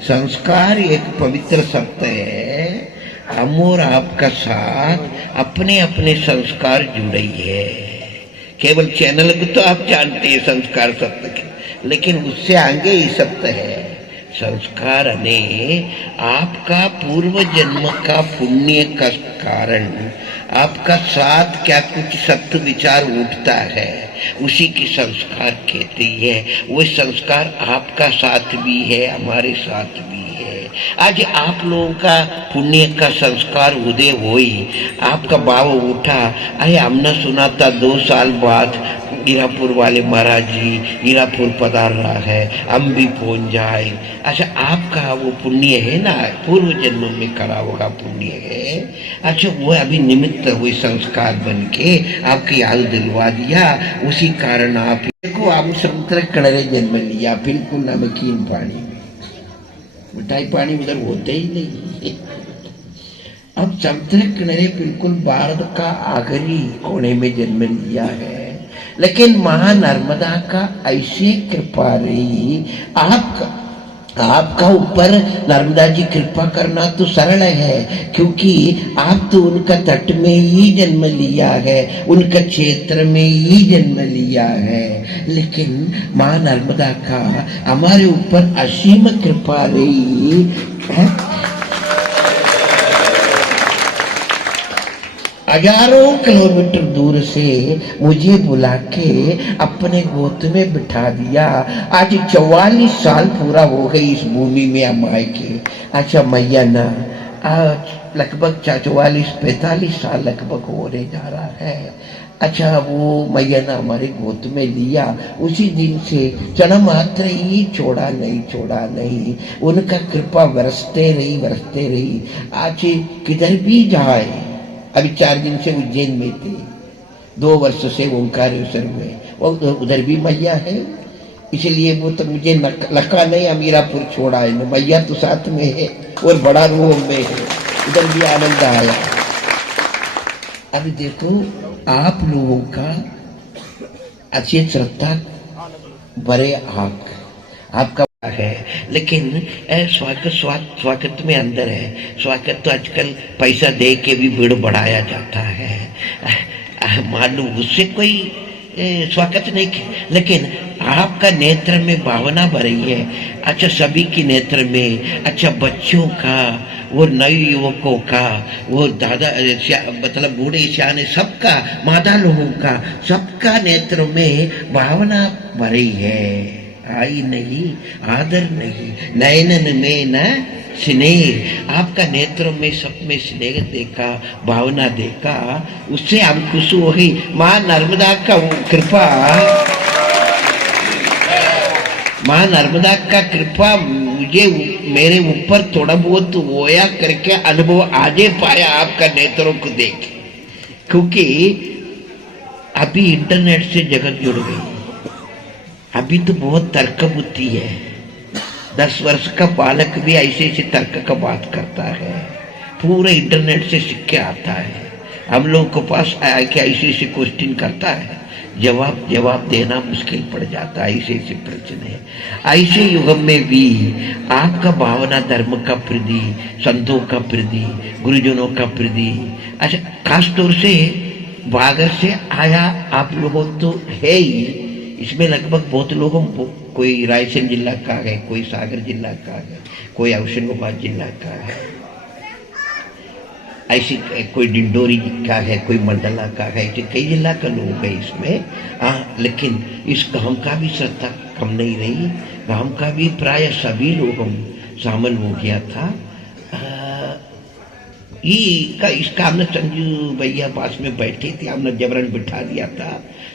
संस्कार एक पवित्र शब्द है। हम और आपका साथ अपने अपने संस्कार जुड़े है। केवल चैनल को तो आप जानते हैं संस्कार शब्द के, लेकिन उससे आगे ही शब्द है। संस्कार ने आपका पूर्व जन्म का पुण्य का कारण आपका साथ क्या कुछ सत्य विचार उठता है, उसी की संस्कार कहते हैं। वो संस्कार आपका साथ भी है, हमारे साथ भी है। आज आप लोगों का पुण्य का संस्कार उदय हुई, आपका भाव उठा। अरे हमने सुना था 2 साल बाद हीरापुर वाले महाराज जी हीरापुर पधार रहा है, हम भी पहुंच जाए। अच्छा, आपका वो पुण्य है ना, पूर्व जन्म में करा होगा पुण्य है। अच्छा, वो अभी निमित्त हुए संस्कार बन के आपकी याद दिलवा दिया, उसी कारण आप को हम समुद्र किनारे जन्म लिया, बिल्कुल नमकीन पानी में। मिठाई पानी उधर होते ही नहीं। अब समुद्र किनारे बिल्कुल भारत का आखिरी कोने में जन्म लिया है। लेकिन महानर्मदा का ऐसी कृपा रही, आपका ऊपर नर्मदा जी कृपा करना तो सरल है, क्योंकि आप तो उनका तट में ही जन्म लिया है, उनका क्षेत्र में ही जन्म लिया है। लेकिन माँ नर्मदा का हमारे ऊपर असीम कृपा रही है। हजारों किलोमीटर दूर से मुझे बुला के अपने गोद में बिठा दिया। आज 44 साल पूरा हो गए इस भूमि में हम आए के। अच्छा मैया ना, आज लगभग 44-45 साल लगभग होने जा रहा है। अच्छा, वो मैया ने हमारे गोद में लिया, उसी दिन से क्षण मात्र ही छोड़ा नहीं। उनका कृपा बरसते रही। आज किधर भी जाए, अभी 4 दिन से उज्जैन में थे, 2 वर्ष से ओंकारेश्वर में, और उधर भी मैया है। इसलिए वो तो मुझे लगा नहीं अमीरापुर छोड़ा है, मैया तो साथ में है और बड़ा रूम में है, उधर भी आनंद आया। अभी देखो, आप लोगों का अच्छी श्रद्धा भरे आपका है, लेकिन स्वागत में अंदर है। स्वागत तो आजकल पैसा दे के भी भीड़ बढ़ाया जाता है, मालूम उससे कोई स्वागत नहीं, लेकिन आपका नेत्र में भावना भरी है। अच्छा, सभी की नेत्र में, अच्छा बच्चों का, वो नए युवकों का, वो दादा मतलब बूढ़े सियाने सबका, मादा लोगों का, सबका नेत्र में भावना भरी है। आई नहीं, आदर नहीं, नयनन में न स्नेह। आपका नेत्रों में सब में स्नेह देखा, भावना देखा, उससे हम खुश हो गई। माँ नर्मदा का कृपा, माँ नर्मदा का कृपा मुझे मेरे ऊपर थोड़ा बहुत होया करके अनुभव आजे पाया आपका नेत्रों को देख, क्योंकि अभी इंटरनेट से जगत जुड़ गई। अभी तो बहुत तर्क बुद्धि है, 10 वर्ष का बालक भी ऐसे तर्क का बात करता है, पूरे इंटरनेट से सीख के आता है। हम लोग के पास आया कि ऐसे क्वेश्चन करता है, जवाब देना मुश्किल पड़ जाता है, ऐसे प्रश्न है। ऐसे युग में भी आपका भावना धर्म का प्रति, संतों का प्रति, गुरुजनों का प्रति, अच्छा खास तौर से बागर से आया आप लोगों तो है ही। इसमें लगभग बहुत लोगों, कोई रायसेन जिला का है, कोई सागर जिला का है, कोई होशंगाबाद जिला का है, ऐसी कोई डिंडोरी का है, कोई मंडला का है, ऐसे कई जिला का लोग है इसमें। लेकिन इस गांव का भी श्रद्धा कम नहीं रही, गांव का भी प्राय सभी लोगों शामिल हो गया था। इसका हमने संजू भैया पास में बैठे थे, हमने जबरन बिठा दिया था।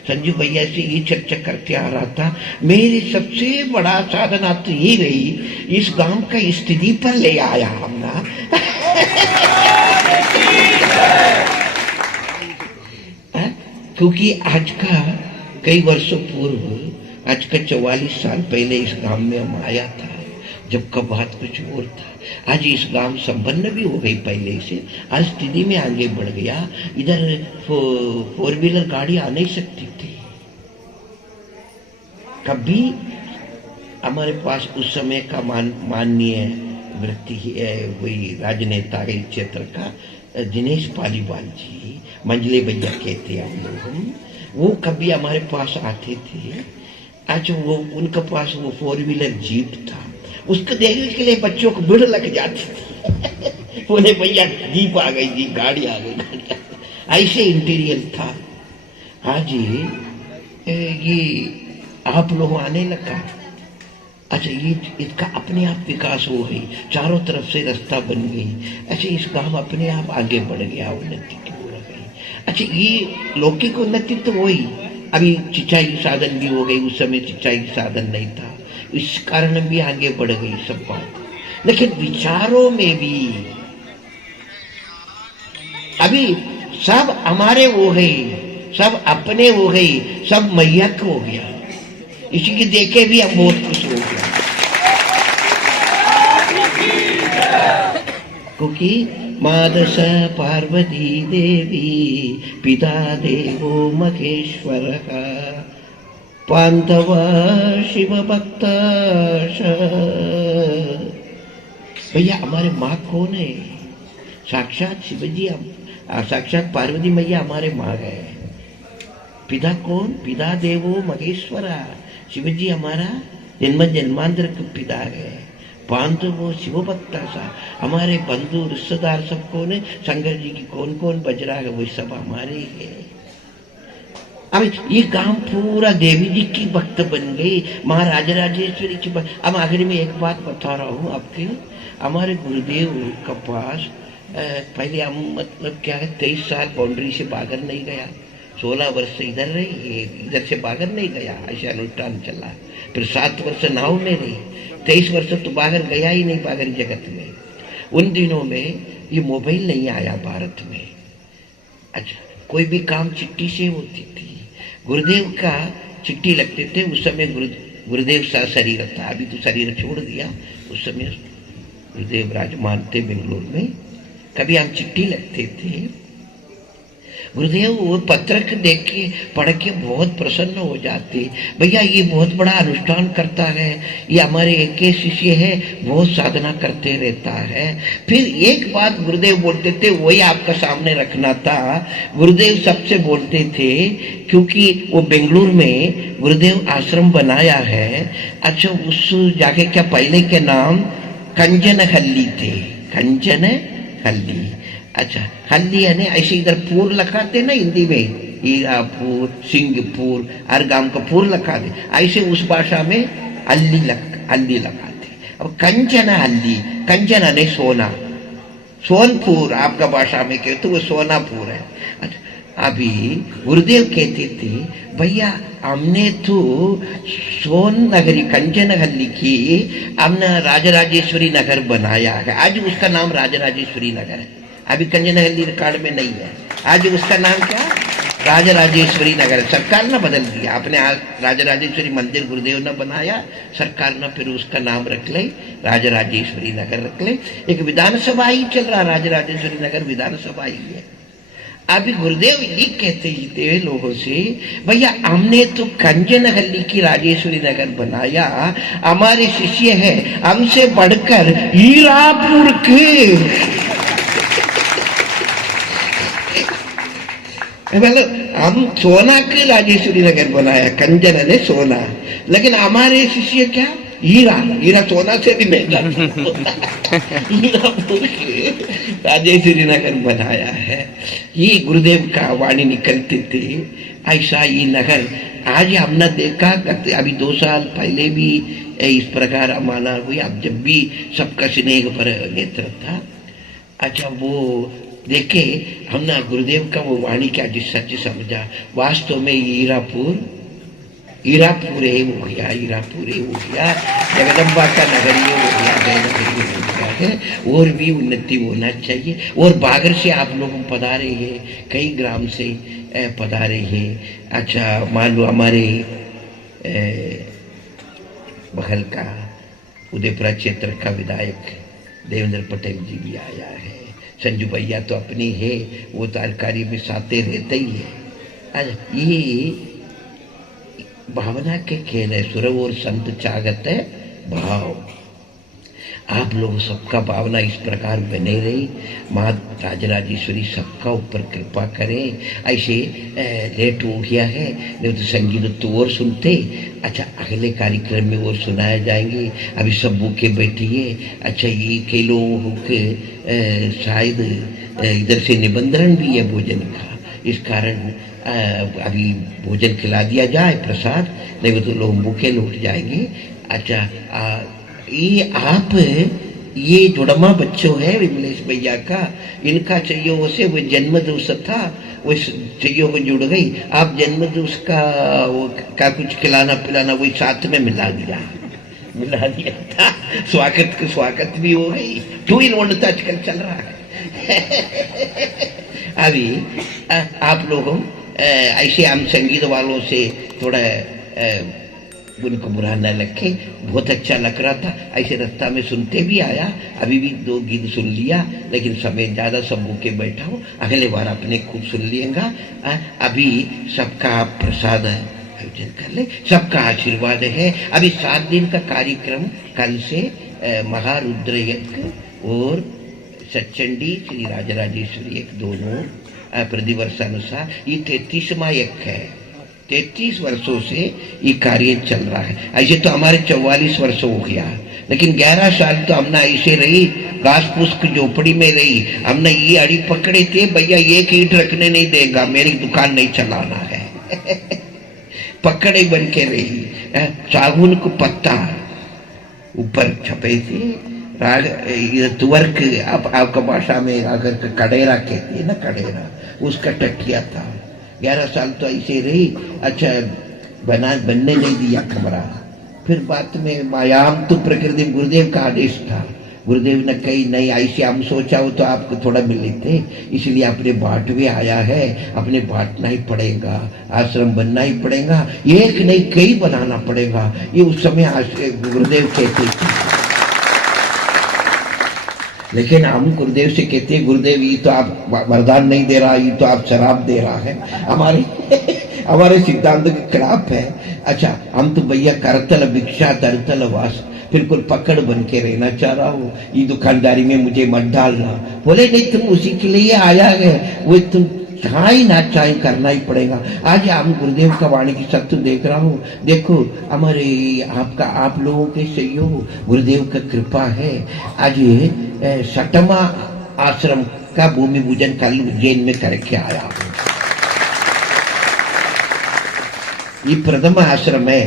संजू भैया से ये चर्चा करके आ रहा था, मेरी सबसे बड़ा साधना तो ये रही, इस गांव का स्थिति पर ले आया हमने। क्योंकि आज का कई वर्षों पूर्व, आज का 44 साल पहले इस गांव में हम आया था, जब का बात कुछ और था। आज इस गांव संपन्न भी हो गई पहले से, आज स्थिति में आगे बढ़ गया। इधर 4 व्हीलर गाड़ी आ नहीं सकती थी कभी। हमारे पास उस समय का माननीय व्यक्ति वही राजनेता है इस क्षेत्र का दिनेश पालीवाल जी, मंजले भैया कहते हैं हम लोग। वो कभी हमारे पास आते थे। आज वो उनके पास वो 4 व्हीलर जीप था, उसको देखने के लिए बच्चों को भीड़ लग जाती थी। बोले भैया जीप आ गई, जीप गाड़ी आ गई, गाड़ी आ गई। ऐसे इंटीरियर था। आज ये आप लोग आने लगा। अच्छा, ये इसका अपने आप विकास हो गई, चारों तरफ से रास्ता बन गई। अच्छा, इस गांव अपने आप आगे बढ़ गया, उन्नति की हो गई। अच्छा, ये लौकिक उन्नति तो वही, अभी सिंचाई की साधन भी हो गई, उस समय सिंचाई की साधन नहीं था, इस कारण भी आगे बढ़ गई सब बात। लेकिन विचारों में भी अभी सब हमारे हो गई, सब अपने हो गई, सब मैयक हो गया। इसी के देखे भी हम बहुत खुश हो गए, क्योंकि मादस पार्वती देवी पिता देवो महेश्वर पांडव शिव भक्त। भैया हमारे माँ कौन है? साक्षात शिवजी, साक्षात पार्वती मैया हमारे माँ है। पिता कौन? पिता देवो महेश्वरा, शिवजी हमारा जन्म जन्मांतर का पिता है। पांडव वो शिव भक्ता सा, हमारे बंधु रिश्तेदार सब कौन है? शंकर जी की कौन कौन बजरा है, वो सब हमारे है। अब ये गांव पूरा देवी जी की भक्त बन गई, महाराजा राजेश्वरी की। अब आखिर में एक बात बता रहा हूँ आपके, हमारे गुरुदेव का पास पहले हम मतलब क्या है 23 साल बाउंड्री से बाहर नहीं गया, 16 वर्ष से इधर रही, इधर से बाहर नहीं गया, ऐसे अनुष्ठान चला। फिर 7 वर्ष नाव में रही, 23 वर्ष तो बाहर गया ही नहीं बाहर जगत में। उन दिनों में ये मोबाइल नहीं आया भारत में। अच्छा, कोई भी काम चिट्ठी से होती थी, गुरुदेव का चिट्ठी लगते थे। उस समय गुरुदेव सा शरीर था, अभी तो शरीर छोड़ दिया। उस समय गुरुदेव राजमान थे बेंगलोर में, कभी हम चिट्ठी लगते थे। गुरुदेव वो पत्र देख के पढ़ के बहुत प्रसन्न हो जाते, भैया ये बहुत बड़ा अनुष्ठान करता है, ये हमारे एक शिष्य है, बहुत साधना करते रहता है। फिर एक बात गुरुदेव बोलते थे, वही आपका सामने रखना था। गुरुदेव सबसे बोलते थे, क्योंकि वो बेंगलुरु में गुरुदेव आश्रम बनाया है। अच्छा, उस जगह क्या पहले के नाम कंजनहल्ली थे, कंजनहल्ली। अच्छा, हल्दी यानी ऐसे इधर पूर लगाते ना हिंदी में, हीरापुर, सिंहपुर, हर गांव का पूर लगाते, ऐसे उस भाषा में हल्दी लगाते। अब कंचन हल्दी, कंचन यानी सोना, सोनपुर आपका भाषा में कहते तो वो सोनापुर है। अच्छा, अभी गुरुदेव कहते थे, भैया हमने तो सोन नगरी कंचनहल्ली की हमने राजराजेश्वरी नगर बनाया है, आज उसका नाम राजराजेश्वरी नगर है। अभी कंचनहल्ली रिकॉर्ड में नहीं है, आज उसका नाम क्या? राजराजेश्वरी नगर। सरकार ने बदल दिया, अपने राजराजेश्वरी मंदिर गुरुदेव ने बनाया, सरकार ने फिर उसका नाम रख ले, राजराजेश्वरी नगर रख ले। एक विधानसभा ही चल रहा, राजराजेश्वरी नगर विधानसभा ही है। अभी गुरुदेव ये कहते ही थे लोगों से, भैया हमने तो कंचनहल्ली की राजेश्वरी नगर बनाया, हमारे शिष्य है हमसे बढ़कर हीरापुर के, मतलब हम सोना के राजेश्वरी नगर बनाया, कंचन ने सोना, लेकिन हमारे शिष्य क्या? हीरा, हीरा सोना से भी महंगा हीरापुर के राजेश्वरी नगर बनाया है। ये गुरुदेव का वाणी निकलते थे। ऐसा ये नगर आज हमने देखा, अभी 2 साल पहले भी इस प्रकार माना हुई। अब जब भी सबका स्नेह पर नेत्र था। अच्छा, वो देखे हमने गुरुदेव का वो वाणी क्या जिस सच समझा, वास्तव में हीरापुर हीरापुर हो गया, हीरापुर हो गया, जगदम्बा का नगरीय हो गया, जय नगरीय हो गया है। और भी उन्नति होना चाहिए। और बागर से आप लोग पधारे हैं, कई ग्राम से पधारे हैं। अच्छा, मान लो हमारे बगल का उदयपुरा क्षेत्र का विधायक देवेंद्र पटेल जी भी आया है। संजू भैया तो अपनी है, वो तरकारी में साथे रहते ही है। ये भावना के खेल है, सुर और संत चागत है भाव। आप लोग सबका भावना इस प्रकार बने रही, माँ राजराजेश्वरी सबका ऊपर कृपा करें। ऐसे लेट हो गया है, नहीं तो संगीत तो और सुनते। अच्छा, अगले कार्यक्रम में और सुनाए जाएंगे, अभी सब भूखे बैठिए। अच्छा, ये कई लोगों के शायद इधर से निबंधन भी है भोजन का, इस कारण अभी भोजन खिला दिया जाए प्रसाद, नहीं तो लोग भूखे लौट जाएंगे। अच्छा, ये आप ये जुड़मा बच्चों है विमलेश भैया का, इनका चाहिए से वो जन्म दिवस था, वो चाहिए को जुड़ गई। आप जन्म दिवस का कुछ खिलाना पिलाना वही साथ में मिला दिया था। स्वागत भी हो गई। 2 in 1 तो आजकल चल रहा है। अभी आप लोगों ऐसे हम संगीत वालों से थोड़ा उनको बुरा न लगे, बहुत अच्छा लग रहा था। ऐसे रास्ता में सुनते भी आया, अभी भी 2 गीत सुन लिया, लेकिन समय ज़्यादा सब भूखे बैठा हूँ, अगले बार अपने खूब सुन लिएगा। अभी सबका आप प्रसाद आयोजन कर ले, सबका आशीर्वाद है। अभी 7 दिन का कार्यक्रम कल से महारुद्र यज्ञ और सचंडी श्री राजराजेश्वरी यज्ञ दोनों प्रतिवर्षानुसार ये 33वां यज्ञ है। 33 वर्षों से ये कार्य चल रहा है। ऐसे तो हमारे 44 वर्ष हो गया, लेकिन 11 साल तो हमने ऐसे रही, घास फूस की झोपड़ी में रही। हमने ये अड़ी पकड़े थे, भैया एक ईंट रखने नहीं देगा, मेरी दुकान नहीं चलाना है। पकड़े बन के रही। सागुन को पत्ता ऊपर छपे थे, तुअर के आपका भाषा में अगर कडेरा कहती है ना, कडेरा, उसका टकिया था। 11 साल तो ऐसे रही। अच्छा, बनने नहीं दिया कमरा। फिर बाद में मायाम तो प्रकृति गुरुदेव का आदेश था, गुरुदेव ने कही नहीं, ऐसे हम सोचा हो तो आपको थोड़ा मिल लेते, इसलिए अपने बाट भी आया है, अपने बांटना ही पड़ेगा, आश्रम बनना ही पड़ेगा, एक नहीं कई बनाना पड़ेगा। ये उस समय गुरुदेव कहते थे। लेकिन हम गुरुदेव से कहते हैं, गुरुदेव ये तो आप वरदान नहीं दे रहा, ये तो आप शराब दे रहा है, हमारे सिद्धांत के खिलाफ है। अच्छा, हम तो भैया करतल भिक्षा दरतल वास, बिल्कुल पकड़ बन के रहना चाह रहा हूँ, ये दुकानदारी में मुझे मत डालना। बोले नहीं, तुम उसी के लिए आया है, वो तुम चाहे ना चाहे करना ही पड़ेगा। आज हम गुरुदेव का वाणी की सत्य देख रहा हूँ। देखो, हमारे आपका आप लोगों के सहयोग, गुरुदेव का कृपा है। आज 6वां आश्रम का भूमि पूजन कल उज्जैन में करके आया हूँ। ये प्रथम आश्रम है,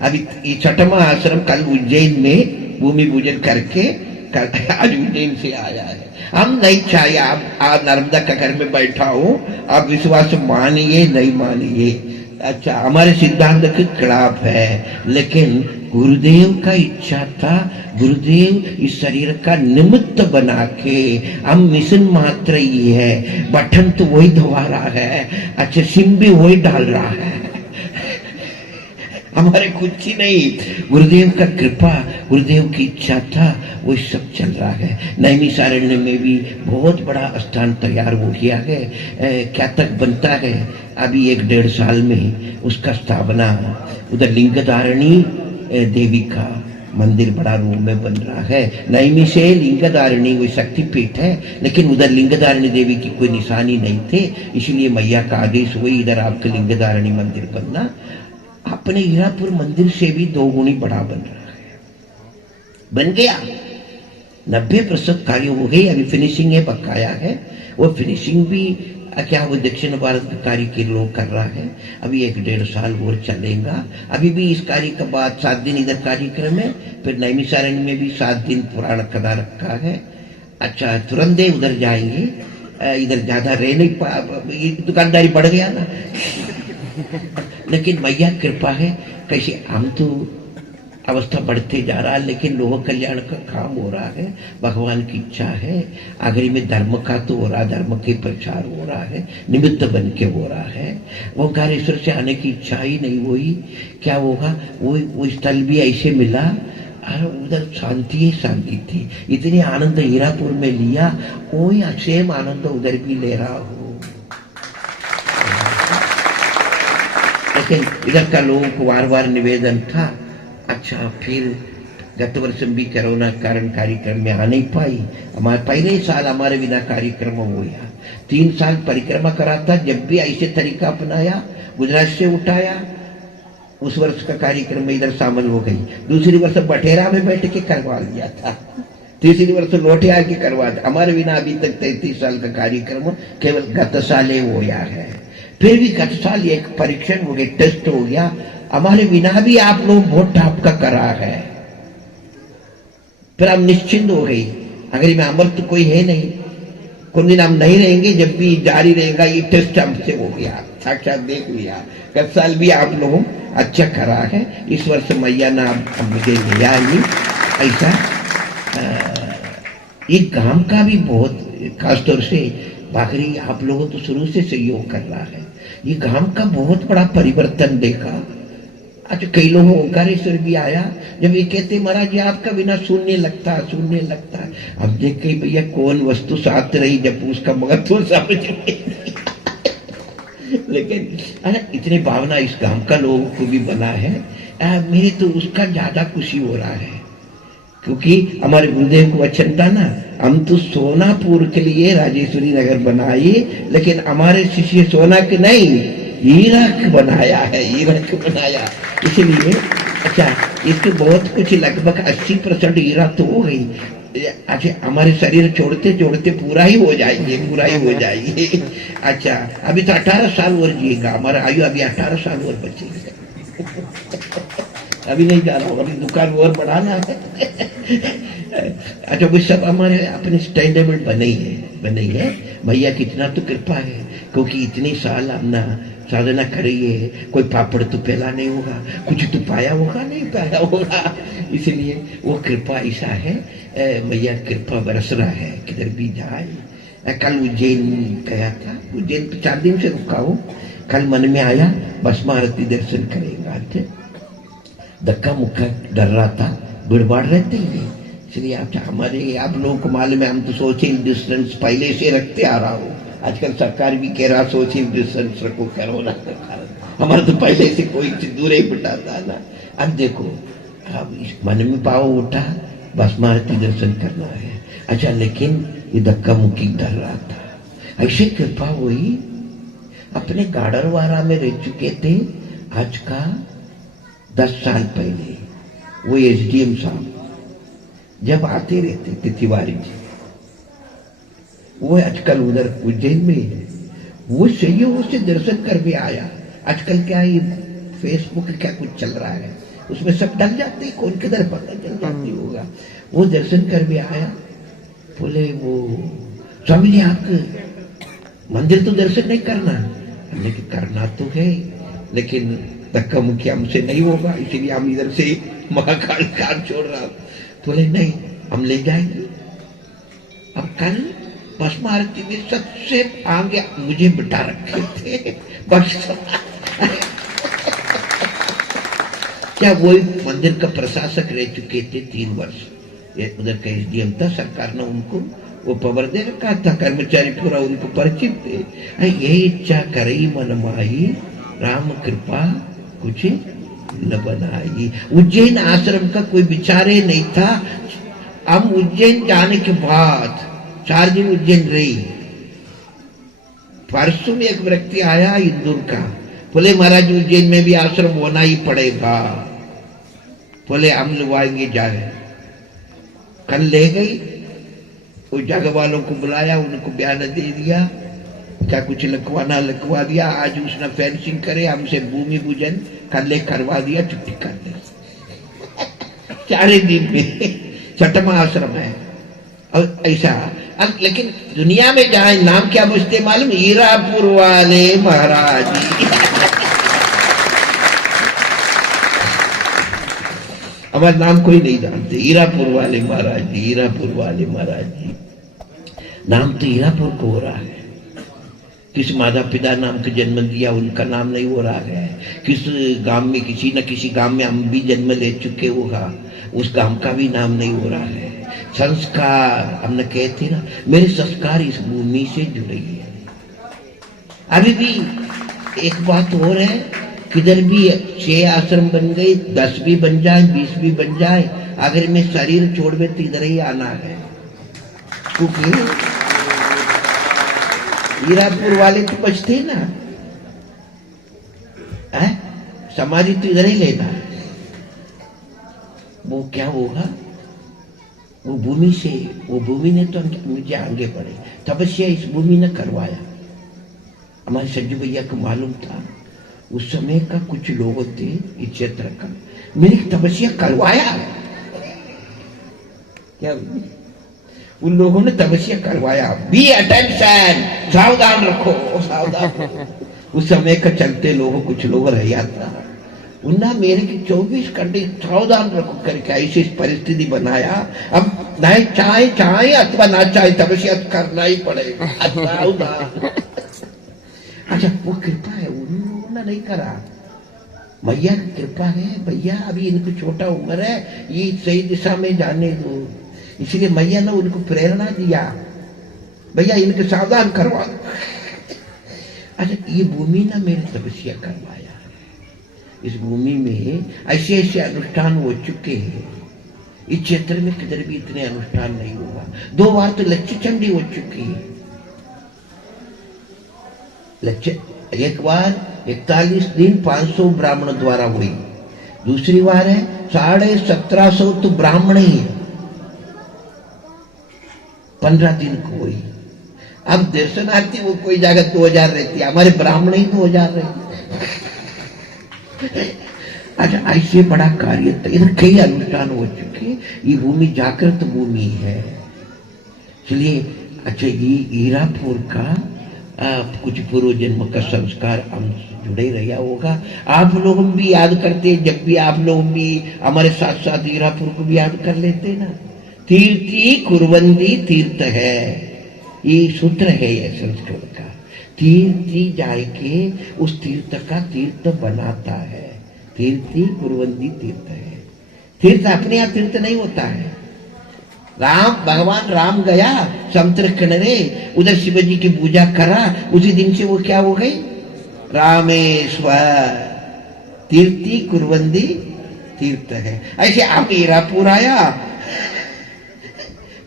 अभी ये 6वां आश्रम कल उज्जैन में भूमि पूजन करके आज उज्जैन से आया है। हम नहीं चाहिए, आप नर्मदा का घर में बैठा हो, आप विश्वास मानिए नहीं मानिए। अच्छा, हमारे सिद्धांत के खिलाफ है, लेकिन गुरुदेव का इच्छा था, गुरुदेव इस शरीर का निमित्त बना के, हम मिशन मात्र ही है, बटन तो वही दबा रहा है, अच्छा सिम भी वही डाल रहा है, हमारे कुछ ही नहीं। गुरुदेव का कृपा, गुरुदेव की इच्छा था, वो सब चल रहा है। नैमिषारण्य में भी बहुत बड़ा स्थान तैयार हो गया है। क्या तक बनता है, अभी 1-1.5 साल में उसका स्थापना। उधर लिंगधारणी देवी का मंदिर बड़ा रूप में बन रहा है। नैमी से लिंगधारणी वो शक्तिपीठ है, लेकिन उधर लिंगधारणी देवी की कोई निशानी नहीं थे, इसलिए मैया का आदेश हुई इधर आपके लिंगधारणी मंदिर बनना। अपने हीरापुर मंदिर से भी 2 गुनी बड़ा बन रहा है, बन गया। 90% कार्य हो गई, अभी फिनिशिंग है, बकाया है। वो फिनिशिंग भी क्या वो दक्षिण भारत के कार्य के लोग कर रहा है। अभी 1-1.5 साल और चलेगा। अभी भी इस कार्य के बाद 7 दिन इधर कार्यक्रम है, फिर नैमिषारण्य में भी 7 दिन पुराण कदा रखा है। अच्छा, तुरंत उधर जाएंगे, इधर ज्यादा रह नहीं पा, दुकानदारी बढ़ गया ना। लेकिन मैया कृपा है, कैसे हम तो अवस्था बढ़ते जा रहा है, लेकिन लोक कल्याण का काम हो रहा है, भगवान की इच्छा है। आखिरी में धर्म का तो हो रहा, धर्म के प्रचार हो रहा है, निमित्त बन के हो रहा है। ओंकारेश्वर से आने की इच्छा ही नहीं हुई, क्या होगा, वो स्थल भी ऐसे मिला, उधर शांति ही शांति थी। इतनी आनंद हीरापुर में लिया, कोई सेम आनंद उधर भी ले रहा हो। लेकिन इधर का लोगों को बार बार निवेदन था। अच्छा, फिर गत वर्ष भी कोरोना कारण कार्यक्रम में आ नहीं पाई। हमारे पहले साल हमारे बिना कार्यक्रम हुआ। 3 साल परिक्रमा करा था, जब भी ऐसे तरीका अपनाया, गुजरात से उठाया, उस वर्ष का कार्यक्रम में इधर शामिल हो गई। दूसरी वर्ष बटेरा में बैठ के करवा लिया था, तीसरी वर्ष लौटे आके करवा था। हमारे बिना अभी तक 33 साल का कार्यक्रम केवल गत साल होया है। फिर भी गत साल एक परीक्षण हो गया, टेस्ट हो गया, हमारे बिना भी आप लोग वोट आपका करा है। फिर हम निश्चिंत हो गई, अगर में अमर तो कोई है नहीं, कुछ दिन हम नहीं रहेंगे, जब भी जारी रहेगा ये टेस्ट हमसे हो गया, साक्षात देख लिया। गत साल भी आप लोगों अच्छा करा है, इस वर्ष मैया ने मुझे लिया ही ऐसा। ये गांव का भी बहुत खासतौर से भागरी आप लोगों तो शुरू से सहयोग कर रहा है। ये गांव का बहुत बड़ा परिवर्तन देखा। अच्छा, कई लोगों ओंकारेश्वर भी आया, जब ये कहते महाराज जी आपका बिना सुनने लगता है। अब देखे भैया कौन वस्तु साथ रही जब उसका महत्व समझ में। लेकिन इतने भावना इस गांव का लोगों को भी बना है। मेरे तो उसका ज्यादा खुशी हो रहा है, क्योंकि हमारे गुरुदेव को वचन था ना, हम तो सोनापुर के लिए राजेश्वरी नगर बनाए, लेकिन हमारे शिष्य सोना के नहीं हीरक बनाया है, हीरक बनाया। इसलिए अच्छा, इसके बहुत कुछ लगभग 80% हीरा तो हो गई। अच्छा, हमारे शरीर छोड़ते छोड़ते पूरा ही हो जाएंगे। अच्छा, अभी तो 18 साल और जिएगा, हमारा आयु अभी 18 साल और बचेगा। अभी नहीं जा रहा हूँ, अभी दुकान और बढ़ाना है। अच्छा, वो सब हमारे अपने स्टैंडेबल बने ही है। भैया कितना तो कृपा है, क्योंकि इतने साल हमने साधना करी है, कोई पापड़ तो पहला नहीं होगा, कुछ तो पाया होगा, इसलिए वो कृपा ऐसा है। भैया कृपा बरस रहा है, किधर भी जाए। कल उज्जैन गया था, उज्जैन तो 4 दिन से रुका हूँ। कल मन में आया भस्म आरती दर्शन करेगा, धक्का मुक्का डर रहा था, भीड़ भाड़ रहते ही, इसलिए हमारे आप लोगों को मालूम है, हम तो सोशल डिस्टेंस पहले से रखते आ रहा हूँ। आजकल सरकार भी कह रहा सोशल डिस्टेंस रखो, कोरोना के कारण। हमारा तो पहले से कोई दूर ही बिठाता ना। अब देखो, अब मन में पाव उठा, भस्म आरती दर्शन करना है। अच्छा, लेकिन ये धक्का मुक्की डर रहा था। ऐसे कृपा हुई, अपने गाड़रवाड़ा में रह चुके थे आज का 10 साल पहले। वो एसडीएम साहब जब आते रहते थे, तिवारी जी, वो आजकल उधर उज्जैन में है। वो सहयोग से दर्शन कर भी आया। आजकल क्या है, फेसबुक क्या कुछ चल रहा है, उसमें सब डल जाते, कौन किधर पता चल जाती होगा। वो दर्शन कर भी आया। बोले वो स्वामी जी आपके मंदिर तो दर्शन नहीं करना, लेकिन करना तो है, लेकिन धक्का मुक्की हमसे नहीं होगा, इसीलिए हम इधर से महाकाल काम छोड़ रहा। बोले नहीं, हम ले जाएंगे। अब कल भस्म आरती में सबसे आगे मुझे बिठा रखे थे बस। क्या वो मंदिर का प्रशासक रह चुके थे 3 वर्ष, उधर का एसडीएम था, सरकार ने उनको वो पावर दे रखा था, कर्मचारी पूरा उनको परिचित थे। यही इच्छा करई मन माही, राम कृपा कुछ न बनाई। उज्जैन आश्रम का कोई विचारे नहीं था। हम उज्जैन जाने के बाद 4 दिन उज्जैन रही। परसों में एक व्यक्ति आया इंदौर का, बोले महाराज उज्जैन में भी आश्रम होना ही पड़ेगा। बोले हम लोग आएंगे, जाए। कल ले गई, उस जगह वालों को बुलाया, उनको बयान दे दिया, क्या कुछ लिखवा दिया। आज उसने फेंसिंग करे, हमसे भूमि पूजन कर ले, करवा दिया, छुट्टी कर दे। 4 दिन में 6वां आश्रम है। और ऐसा अब लेकिन दुनिया में जहां नाम क्या पूछते मालूम, हीरापुर वाले महाराज जी। हमारा नाम कोई नहीं जानते, हीरापुर वाले महाराज जी, हीरापुर वाले महाराज जी। नाम तो हीरापुर को हो रहा है। किस माता पिता नाम का जन्म दिया, उनका नाम नहीं हो रहा है। किस गांव में, किसी न किसी गांव में हम भी जन्म ले चुके होगा, उस गांव का भी नाम नहीं हो रहा है। संस्कार हमने कहते ना, मेरे संस्कार इस भूमि से जुड़े हैं। अभी भी एक बात और है, किधर भी 6 आश्रम बन गए, 10 भी बन जाए, 20 भी बन जाए, अगर मैं शरीर छोड़ में तो इधर ही आना है, क्योंकि हीरापुर वाले तो बचते ना है, समाधि तो इधर ही लेना है। वो क्या होगा, वो भूमि से, वो भूमि ने तो मुझे आगे बढ़े, तपस्या इस भूमि ने करवाया। हमारे सज्जू भैया को मालूम था उस समय का कुछ लोग थे इस क्षेत्र का, मेरी तपस्या करवाया। क्या उन लोगों ने तपस्या करवाया। बी अटेंशन, सावधान रखो, सावधान रखो। उस समय का चलते लोग, कुछ लोग रह जाता उन्ना मेरे की 24 घंटे सावधान रखो करके ऐसी परिस्थिति बनाया। अब ना चाहे चाहे अथवा ना चाहे तपस्या करना ही पड़ेगा। अच्छा, वो कृपा है, उन्होंने नहीं करा, मैया की कृपा है। भैया अभी इनको छोटा उम्र है, ये सही दिशा में जाने दो, इसलिए मैया ने उनको प्रेरणा दिया, भैया इनको सावधान करवा। अच्छा, ये भूमि ना मेरे तपस्या करवाया। इस भूमि में ऐसे ऐसे अनुष्ठान हो चुके हैं, इस क्षेत्र में किधर भी इतने अनुष्ठान नहीं हुआ। 2 बार तो लक्ष्य चंडी हो चुकी है। एक बार 41 दिन 500 ब्राह्मण द्वारा हुई, दूसरी बार है 1750 तो ब्राह्मण ही 15 दिन को हुई। अब दर्शनार्थी वो कोई जगह 2000 रहती है, हमारे ब्राह्मण ही 2000 रहते। अच्छा, ऐसे बड़ा कार्य तो इधर कई अनुष्ठान हो चुके। ये भूमि जागृत भूमि है, इसलिए अच्छा ये हीरापुर का कुछ पूर्व जन्म का संस्कार हम जुड़े रहा होगा। आप लोग भी याद करते, जब भी आप लोग भी हमारे साथ साथ हीरापुर को भी याद कर लेते ना। तीर्थी कुरवंदी तीर्थ है, ये सूत्र है ये संस्कृत का। तीर्थी जाए के उस तीर्थ का तीर्थ बनाता है, तीर्थी कुरवंदी तीर्थ है। तीर्थ अपने यहाँ तीर्थ नहीं होता है। राम, भगवान राम गया समुद्र किनारे, उधर शिव जी की पूजा करा, उसी दिन से वो क्या हो गई, रामेश्वर। तीर्थी कुरवंदी तीर्थ है। ऐसे आप हीरापुर आया,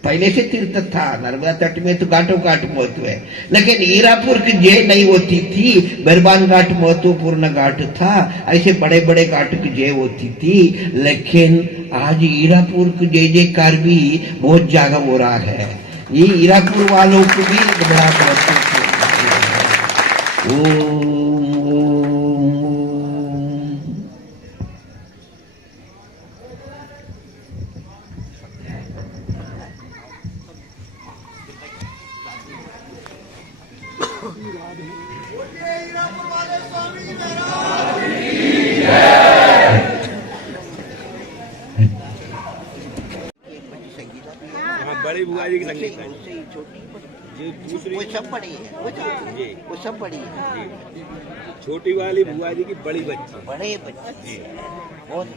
पहले से तीर्थ था, नर्मदा तट में तो घाटों घाट महत्व है, लेकिन हीरापुर की जय नहीं होती थी। बरबान घाट महत्वपूर्ण घाट था, ऐसे बड़े बड़े घाट की जय होती थी। लेकिन आज हीरापुर की जय जयकार भी बहुत जगह हो रहा है। ये हीरापुर वालों को भी बड़ा बड़ी बुआ जी की संगीत है जी, दूसरी वो सब बड़ी है, जी, वो सब बड़ी है। छोटी वाली बुआ जी की बड़ी बच्ची, बड़े बच्चे बहुत,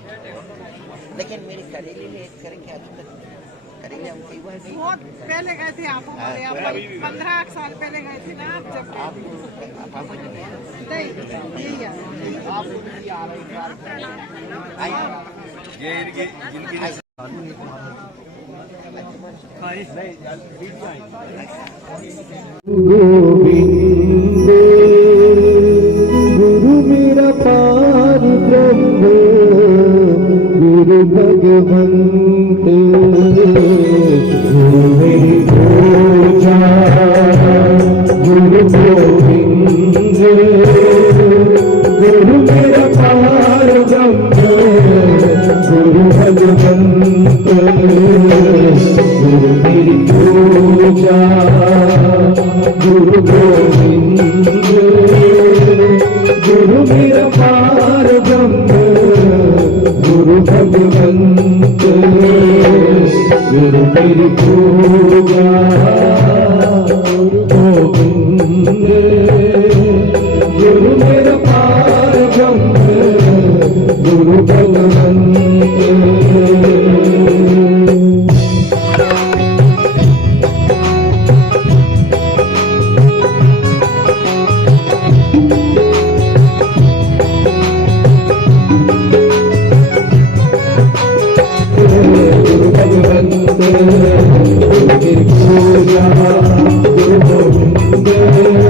लेकिन मेरी करेली में एक करेंगे अभी तक, करेंगे हम कई बार नहीं। बहुत पहले गए थे आप हमारे यहाँ, 15 साल पहले गए थे ना आप। जब आप पापा जी नहीं, यही है आप ये इनकी जिनकी गोविंद गुरु मेरा पार ब्रह्म गुरु भगवंत गुरु मेरी पूजा गुरु गोविंद गुरु मेरा पार ब्रह्म गुरु भगवंत गुरु मेरी पूजा गुरु गोविंद गुरु मेरा पार ब्रह्म गुरु भगवंत गुरु मेरी पूजा गुरु गोविंद गुरु मेरा पार ब्रह्म गुरु भगवंत। गुरु मेरी पूजा गुरु गोविंद